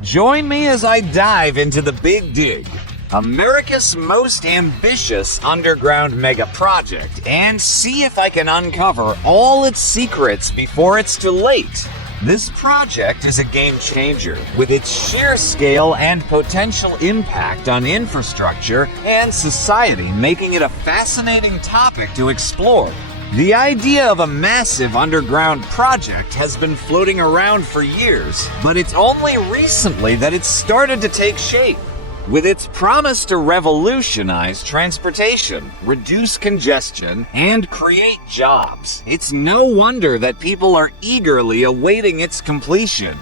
Join me as I dive into the Big Dig, America's most ambitious underground mega project, and see if I can uncover all its secrets before it's too late. This project is a game changer, with its sheer scale and potential impact on infrastructure and society, making it a fascinating topic to explore. The idea of a massive underground project has been floating around for years, but it's only recently that it's started to take shape. With its promise to revolutionize transportation, reduce congestion, and create jobs, it's no wonder that people are eagerly awaiting its completion.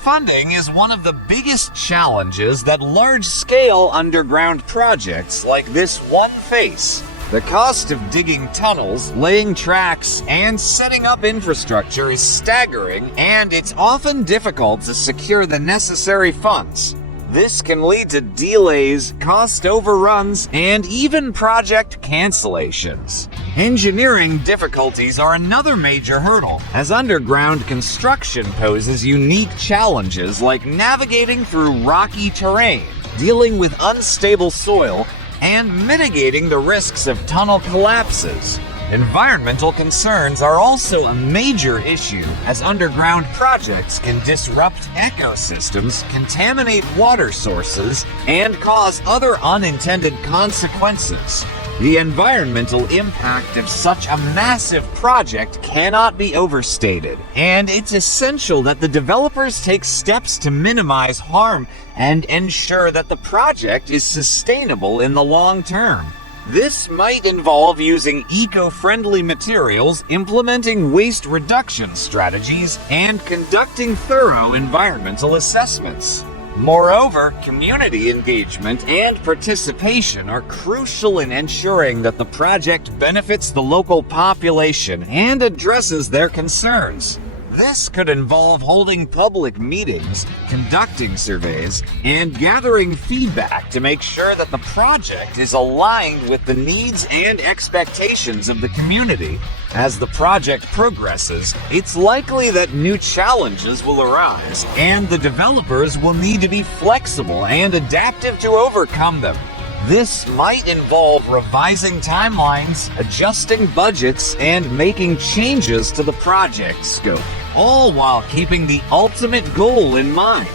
Funding is one of the biggest challenges that large-scale underground projects like this one face. The cost of digging tunnels, laying tracks, and setting up infrastructure is staggering, and it's often difficult to secure the necessary funds. This can lead to delays, cost overruns, and even project cancellations. Engineering difficulties are another major hurdle, as underground construction poses unique challenges like navigating through rocky terrain, dealing with unstable soil, and mitigating the risks of tunnel collapses. Environmental concerns are also a major issue, as underground projects can disrupt ecosystems, contaminate water sources, and cause other unintended consequences. The environmental impact of such a massive project cannot be overstated, and it's essential that the developers take steps to minimize harm and ensure that the project is sustainable in the long term. This might involve using eco-friendly materials, implementing waste reduction strategies, and conducting thorough environmental assessments. Moreover, community engagement and participation are crucial in ensuring that the project benefits the local population and addresses their concerns. This could involve holding public meetings, conducting surveys, and gathering feedback to make sure that the project is aligned with the needs and expectations of the community. As the project progresses, it's likely that new challenges will arise, and the developers will need to be flexible and adaptive to overcome them. This might involve revising timelines, adjusting budgets, and making changes to the project scope, all while keeping the ultimate goal in mind.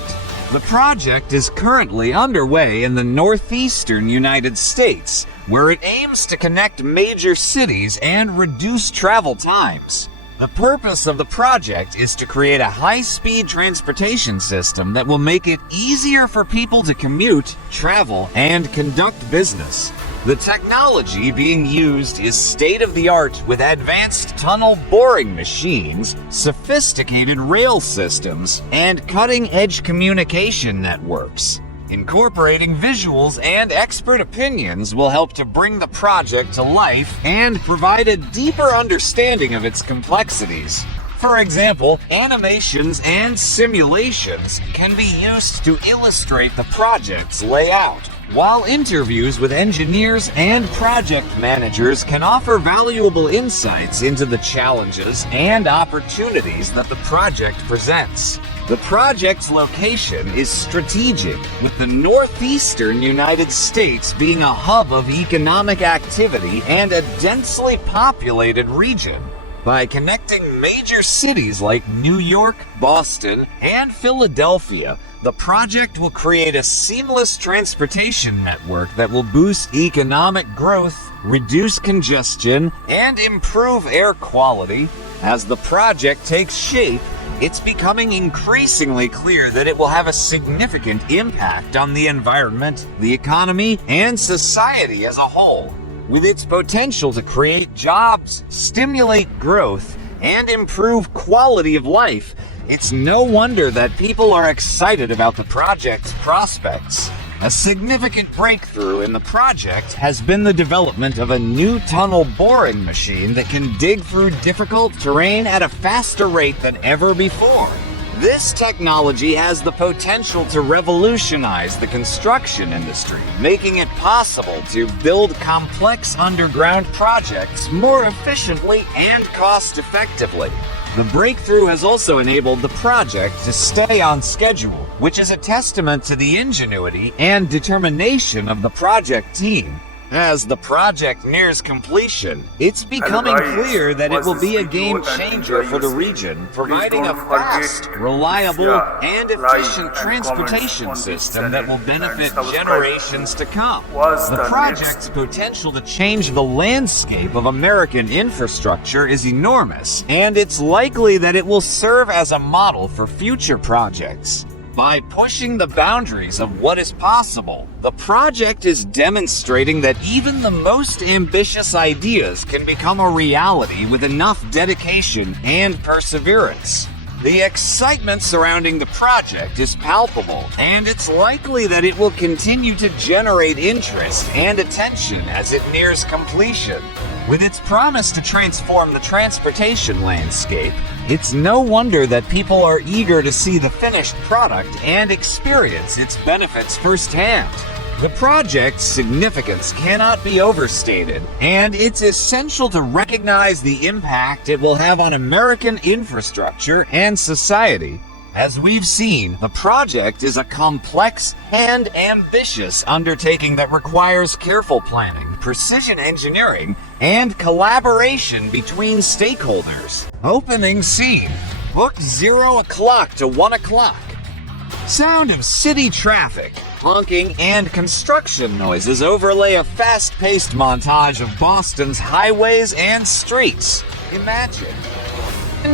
The project is currently underway in the northeastern United States, where it aims to connect major cities and reduce travel times. The purpose of the project is to create a high-speed transportation system that will make it easier for people to commute, travel, and conduct business. The technology being used is state-of-the-art with advanced tunnel boring machines, sophisticated rail systems, and cutting-edge communication networks. Incorporating visuals and expert opinions will help to bring the project to life and provide a deeper understanding of its complexities. For example, animations and simulations can be used to illustrate the project's layout, while interviews with engineers and project managers can offer valuable insights into the challenges and opportunities that the project presents. The project's location is strategic, with the northeastern United States being a hub of economic activity and a densely populated region. By connecting major cities like New York, Boston, and Philadelphia, the project will create a seamless transportation network that will boost economic growth, reduce congestion, and improve air quality. As the project takes shape, it's becoming increasingly clear that it will have a significant impact on the environment, the economy, and society as a whole. With its potential to create jobs, stimulate growth, and improve quality of life, it's no wonder that people are excited about the project's prospects. A significant breakthrough in the project has been the development of a new tunnel boring machine that can dig through difficult terrain at a faster rate than ever before. This technology has the potential to revolutionize the construction industry, making it possible to build complex underground projects more efficiently and cost-effectively. The breakthrough has also enabled the project to stay on schedule, which is a testament to the ingenuity and determination of the project team. As the project nears completion, it's becoming clear that it will be a game changer for the region, providing a fast, reliable, and efficient transportation system that will benefit generations to come. The project's potential to change the landscape of American infrastructure is enormous, and it's likely that it will serve as a model for future projects. By pushing the boundaries of what is possible, the project is demonstrating that even the most ambitious ideas can become a reality with enough dedication and perseverance. The excitement surrounding the project is palpable, and it's likely that it will continue to generate interest and attention as it nears completion. With its promise to transform the transportation landscape, it's no wonder that people are eager to see the finished product and experience its benefits firsthand. The project's significance cannot be overstated, and it's essential to recognize the impact it will have on American infrastructure and society. As we've seen, the project is a complex and ambitious undertaking that requires careful planning, precision engineering, and collaboration between stakeholders. Opening scene. Booked 0 o'clock to 1 o'clock. Sound of city traffic, honking, and construction noises overlay a fast-paced montage of Boston's highways and streets. Imagine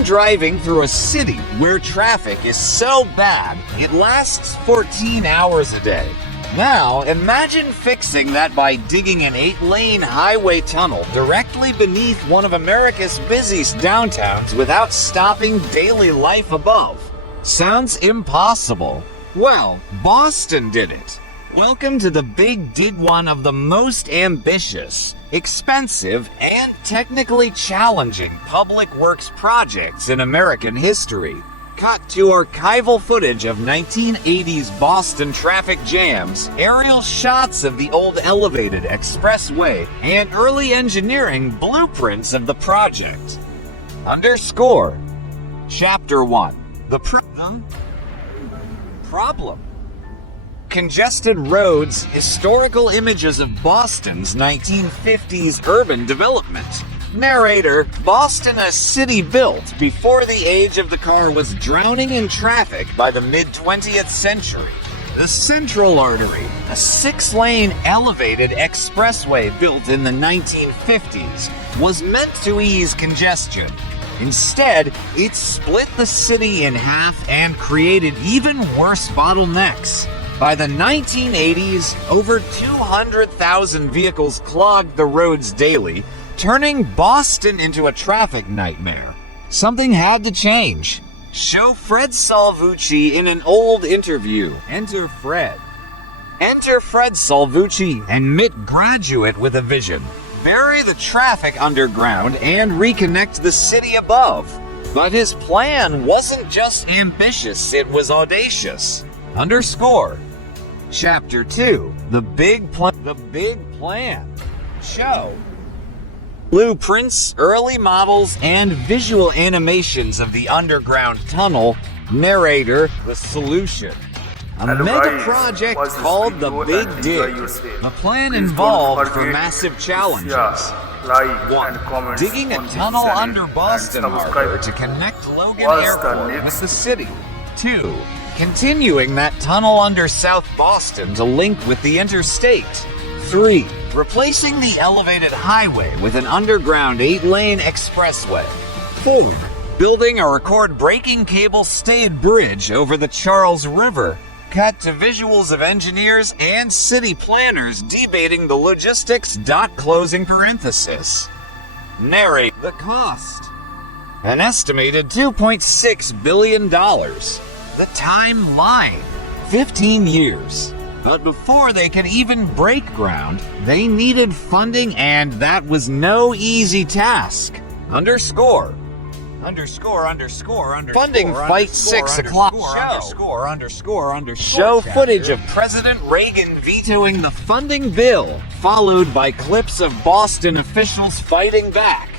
driving through a city where traffic is so bad it lasts 14 hours a day. Now, imagine fixing that by digging an 8-lane highway tunnel directly beneath one of America's busiest downtowns without stopping daily life above. Sounds impossible. Well, Boston did it. Welcome to the big dig, one of the most ambitious, expensive, and technically challenging public works projects in American history. Cut to archival footage of 1980s Boston traffic jams, aerial shots of the old elevated expressway, and early engineering blueprints of the project. Underscore. Chapter 1. The problem. Congested roads, historical images of Boston's 1950s urban development. Narrator: Boston, a city built before the age of the car, was drowning in traffic by the mid-20th century. The Central Artery, a 6-lane elevated expressway built in the 1950s, was meant to ease congestion. Instead, it split the city in half and created even worse bottlenecks. By the 1980s, over 200,000 vehicles clogged the roads daily, turning Boston into a traffic nightmare. Something had to change. Show Fred Salvucci in an old interview. Enter Fred. Enter Fred Salvucci, and MIT graduate with a vision. Bury the traffic underground and reconnect the city above. But his plan wasn't just ambitious, it was audacious. Underscore. Chapter 2. The Big Plan. Show blueprints, early models, and visual animations of the underground tunnel. Narrator: the solution. A mega project called the Big Dig. The plan involved for massive challenges. 1. Digging a tunnel under Boston Harbor to connect Logan Airport with the city. 2. Continuing that tunnel under South Boston to link with the interstate. 3. Replacing the elevated highway with an underground 8-lane expressway. 4. Building a record-breaking cable-stayed bridge over the Charles River. Cut to visuals of engineers and city planners debating the logistics. Closing parenthesis. Narrate the cost. An estimated $2.6 billion. The timeline: 15 years. But before they could even break ground, they needed funding, and that was no easy task. Underscore. Funding fight 6 o'clock show footage of President Reagan vetoing the funding bill, followed by clips of Boston officials fighting back.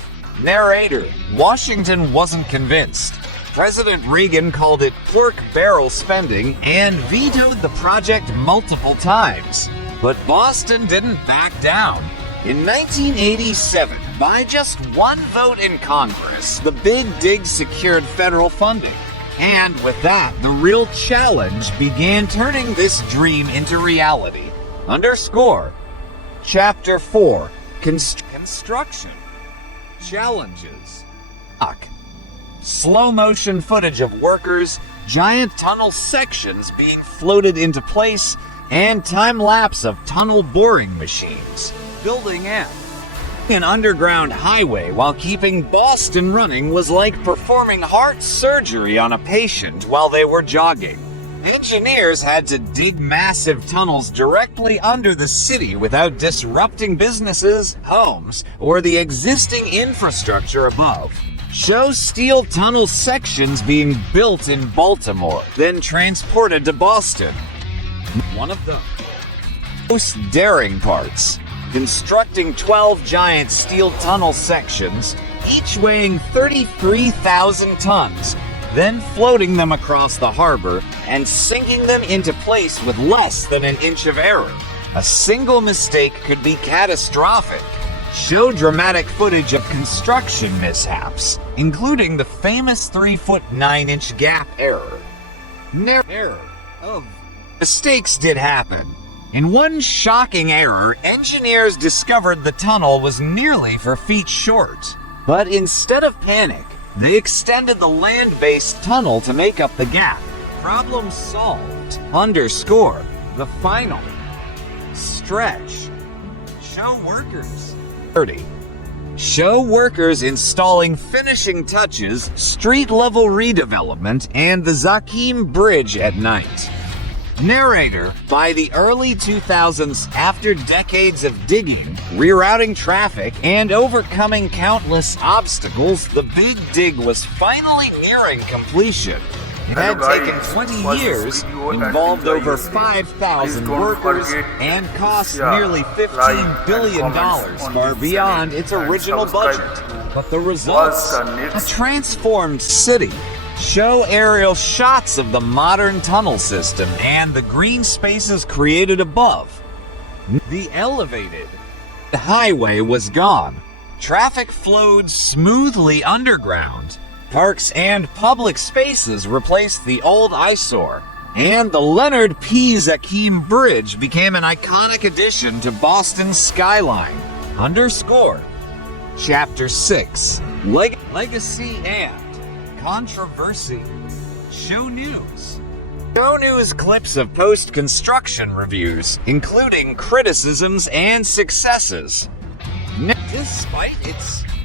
Narrator: Washington wasn't convinced. President Reagan called it pork barrel spending and vetoed the project multiple times. But Boston didn't back down. In 1987, by just one vote in Congress, the Big Dig secured federal funding. And with that, the real challenge began, turning this dream into reality. Underscore. Chapter 4. Construction. Challenges. Slow motion footage of workers, giant tunnel sections being floated into place, and time lapse of tunnel boring machines. Building an underground highway while keeping Boston running was like performing heart surgery on a patient while they were jogging. Engineers had to dig massive tunnels directly under the city without disrupting businesses, homes, or the existing infrastructure above. Show steel tunnel sections being built in Baltimore, then transported to Boston. One of the most daring parts: constructing 12 giant steel tunnel sections, each weighing 33,000 tons, then floating them across the harbor and sinking them into place with less than an inch of error. A single mistake could be catastrophic. Show dramatic footage of construction mishaps, including the famous 3-foot 9-inch gap error. Mistakes did happen. In one shocking error, engineers discovered the tunnel was nearly 4 feet short. But instead of panic, they extended the land-based tunnel to make up the gap. Problem solved. Underscore. The final stretch. Show workers. 30. Show workers installing finishing touches, street-level redevelopment, and the Zakim Bridge at night. Narrator: By the early 2000s, after decades of digging, rerouting traffic, and overcoming countless obstacles, the Big Dig was finally nearing completion. It had taken 20 years, involved over 5,000 workers, and cost nearly $15 billion, far beyond its original budget. But the results? A transformed city. Show aerial shots of the modern tunnel system and the green spaces created above. The elevated highway was gone. Traffic flowed smoothly underground. Parks and public spaces replaced the old eyesore. And the Leonard P. Zakim Bridge became an iconic addition to Boston's skyline. Underscore. Chapter 6. Legacy and Controversy. Show news. Show news clips of post-construction reviews, including criticisms and successes. Despite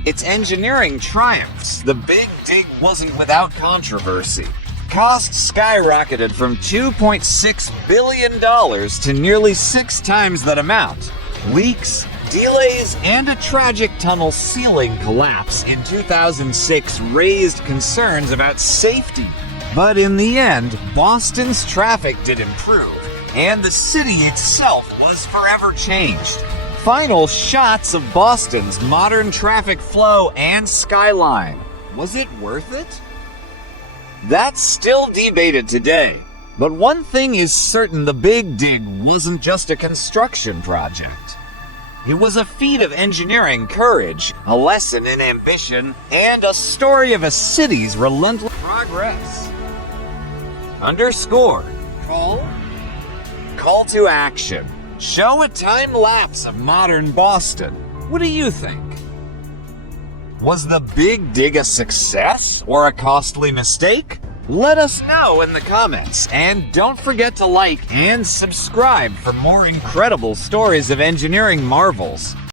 its engineering triumphs, the Big Dig wasn't without controversy. Costs skyrocketed from $2.6 billion to nearly 6 times that amount. Leaks, delays, and a tragic tunnel ceiling collapse in 2006 raised concerns about safety. But in the end, Boston's traffic did improve, and the city itself was forever changed. Final shots of Boston's modern traffic flow and skyline. Was it worth it? That's still debated today. But one thing is certain: the Big Dig wasn't just a construction project. It was a feat of engineering courage, a lesson in ambition, and a story of a city's relentless progress. Underscore. Call to action. Show a time lapse of modern Boston. What do you think? Was the Big Dig a success or a costly mistake? Let us know in the comments, and don't forget to like and subscribe for more incredible stories of engineering marvels.